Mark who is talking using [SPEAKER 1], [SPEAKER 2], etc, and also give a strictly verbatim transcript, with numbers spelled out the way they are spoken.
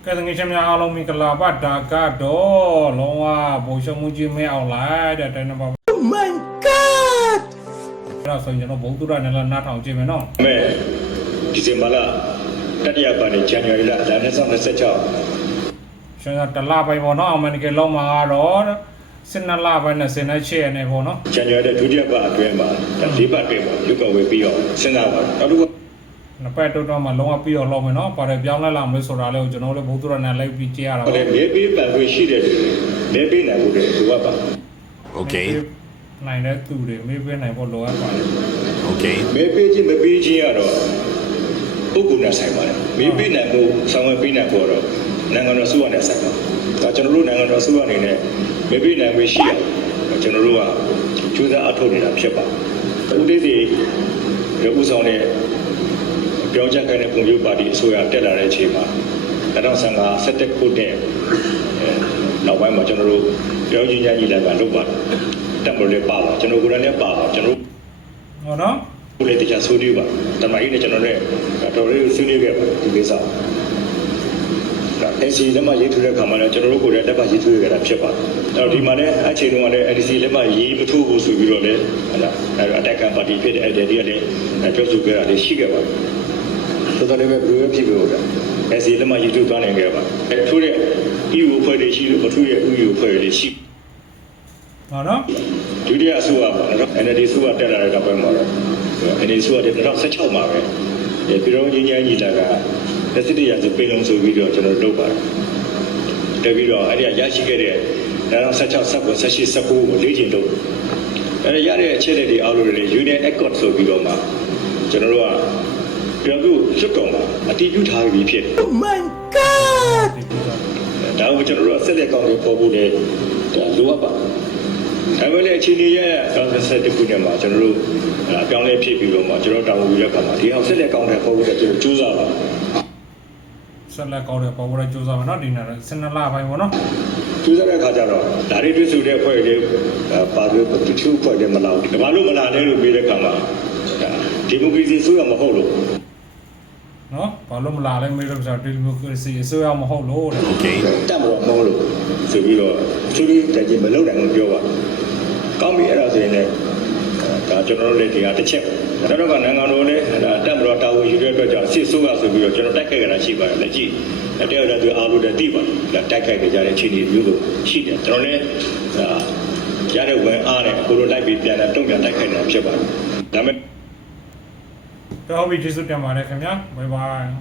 [SPEAKER 1] ကဲငယ်ချင်းများအားလုံးမင်္ဂလာပါဒါကတော့လုံးဝဘိုးရှုံးမှုကြီးမဲအောင်လိုက်တဲ့တိုင်းပါ
[SPEAKER 2] Oh my god
[SPEAKER 1] အဲ့ဒါဆိုရင်ကျွန်တော်ဘုံသူရနဲ့လည်းနားထောင်ကြည့်မယ်နော်
[SPEAKER 3] မဲဒီဇင်ဘာလတတိယပတ်နဲ့ဇန်နဝါရီလ၂၀၂၆
[SPEAKER 1] ရှင်ကတလပိုင်းပေါ့နော်အမေရိကန်လုံးမှာတော့စနေလပိုင်းနဲ့စနေချေနဲ့ပေါ့နော်
[SPEAKER 3] ဇန်နဝါရီလဒုတိယပတ်အတွင်းမှာဒီပတ်အတွင်းမှာရုပ်ကဝေပြီးတော့စဉ်းစားပါနောက်တစ်ခု
[SPEAKER 1] နှစ်ပတ်တော့မှလုံးဝပြီးတော့လောက်မယ်နော်ပါတယ်ပြောင်းလဲလာမလို့ဆိုတာလည်းကျွန်တော်တို့ဘုံသူရနဲ့လိုက်ပြီးကြည့်ရတာ
[SPEAKER 3] ဟိုလေမေးပေးပတ်ခွင့်ရှိတဲ့လူမေးပေးနိုင်ဖို့လည်းလိုအပ်ပါ
[SPEAKER 4] Okay.
[SPEAKER 1] နိုင်တဲ့သူတွေမေးပေးနိုင်ဖို့လိုအပ်ပါတယ်
[SPEAKER 4] Okay.
[SPEAKER 3] မေးပေးခြင်းမပေးခြင်းကတော့ပုဂ္ဂိုလ်နဲ့ဆိုင်ပါတယ်မေးပေးနိုင်ဖို့ဆောင်ရွက်ပေးနိုင်ဖို့တော့နိုင်ငံတော်စုဝနဲ့ဆိုင်ပါဒါကျွန်တော်တို့နိုင်ငံတော်စုဝအနေနဲ့မေးပေးနိုင်ဖို့ရှိရကျွန်တော်တို့ကကျူးစာအထုတ်နေတာဖြစ်ပါတယ်ဦးလေးစီရုပ်ဆောင်တဲ့ပြောင်းချက်ခိုင်းတဲ့ကွန်ပျူတာပါတီအစိုးရတက်လာတဲ့အချိန်မှာ၂၀၁၅ ၁၁ခုနှစ်နောက်ပိုင်းမှာကျွန်တော်တို့ပြောင်းချင်းညာကြီးလည်းကလုပ်ပါတယ်တက်မလို့လည်းပါပါကျွန်တော်ကိုယ်တိုင်လည်းပါပါကျွန်တော်
[SPEAKER 1] ဟောနော်
[SPEAKER 3] ကိုယ်လည်းတရားဆွေးနွေးပါတမန်ကြီးနဲ့ကျွန်တော်လည်းတော်လေးဆွေးနွေးခဲ့ပါဒီကိစ္စဒါ အန် စီ လက်မှရေးထိုးတဲ့ခါမှာလည်းကျွန်တော်တို့ကိုယ်လည်းတက်ပါရေးထိုးခဲ့တာဖြစ်ပါတယ်အဲ့တော့ဒီမှာလည်းအချိန်တုန်းကလည်း အန် စီ လက်မှရေးမထိုးဘူးဆိုပြီးတော့လည်းဟလာအဲ့တော့အတက်ကန်ပါတီဖြစ်တဲ့အဲ့ဒီကလည်းပြောဆိုခဲ့တာလည်းရှိခဲ့ပါတယ်တော်တော်လေးပဲဘယ်လိုဖြစ်လို့လဲ အန် စီ လက်မှရေးထိုးသွားနိုင်ခဲ့ပါအဲ့ထိုးတဲ့ အီ ယူ ဖွဲ့တွေရှိလို့မထိုးတဲ့ အီ ယူ ဖွဲ့တွေရှိ
[SPEAKER 1] ဟောနော်
[SPEAKER 3] ဒုတိယအစိုးရပေါ့နော် အန် အယ်လ် ဒီ အစိုးရတက်လာတဲ့နောက်ပိုင်းမှာတော့ အန် အယ်လ် ဒီ အစိုးရတဲ့၂၀၁၆မှာပဲပြည်တော်ကြီးကြီးလာကလက်စစ်တရားစပင်းလုံးဆိုပြီးတော့ကျွန်တော်လုပ်ပါတယ်တက်ပြီးတော့အဲ့ဒီရရှိခဲ့တဲ့၂၀၁၆ ၁၉ ၁၈ ၁၉ကိုလေ့ကျင့်လုပ်အဲ့ဒီရတဲ့အခြေအနေတွေအားလုံးတွေ Union Accord ဆိုပြီးတော့မှကျွန်တော်တို့ကပြောသူစွတ်တော်မှာအတည်ပြုထားပြီးဖြစ်
[SPEAKER 2] Oh my god
[SPEAKER 3] ဒါကိုကျွန်တော်တို့ကဆက်လက်ကောင်းတွေပေါ်ဖို့လည်းလိုအပ်ပါဒါပေမဲ့အချိန်ကြီးရဲ့၂၀၁၁ခုနှစ်မှာကျွန်တော်တို့ပြောင်းလဲဖြစ်ပြီးတော့မှကျွန်တော်တောင်းယူတဲ့အခါမှာဒီအောင်ဆက်လက်ကောင်းတဲ့ပေါ်ဖို့လည်းကျွန်တော်ကြိုးစားပါ
[SPEAKER 1] ဆက်လက်ကောင်းတဲ့ပေါ်ပေါ်ကြိုးစားမယ်နော်ဒီနေ့စနေလပိုင်းပေါ့နော်
[SPEAKER 3] ကျူးစားတဲ့အခါကျတော့ဒါတွေတွေ့စုတဲ့အဖွဲ့တွေပါပြီးတချို့အဖွဲ့တွေမလာဘူး။ဘာလို့မလာလဲလို့ပြောတဲ့အခါမှာဒီမိုကရေစီဆိုရမဟုတ်လို့
[SPEAKER 1] နော်ဘာလို့မလာလဲမေးလို့ဆိုတော့ဒီမိုကရေစီအစိုးရမဟုတ်လို့
[SPEAKER 4] Okay.
[SPEAKER 3] တက်မတော့မဟုတ်လို့ဆိုပြီးတော့သူတို့တကြင်မလုပ်နိုင်ဘူးပြောပါ။ကောင်းပြီအဲ့ဒါဆိုရင်လည်းဒါကျွန်တော်တို့လည်းဒီဟာတစ်ချက်ကျွန်တော်ကနိုင်ငံတော်လည်းတက်မတော့တာဝန်ယူတဲ့အတွက်ကြောင့်စစ်ဆိုးရဆိုပြီးတော့ကျွန်တော်တိုက်ခိုက်ကြတာရှိပါတယ်လက်ကြည့်တကယ်တော့သူအားလို့လည်းသိပါတယ်တိုက်ခိုက်ကြတဲ့အခြေအနေမျိုးလို့ရှိတယ်ကျွန်တော်လည်းရတဲ့ဝန်အားနဲ့ကိုလိုလိုက်ပြီးပြန်လာတုံ့ပြန်တိုက်ခိုက်နေတာဖြစ်ပါတယ်ဒါပေမဲ့
[SPEAKER 1] တော့ဘီကျေးဇူးတင်ပါတယ်ခင်ဗျာဘိုင်ဘိုင်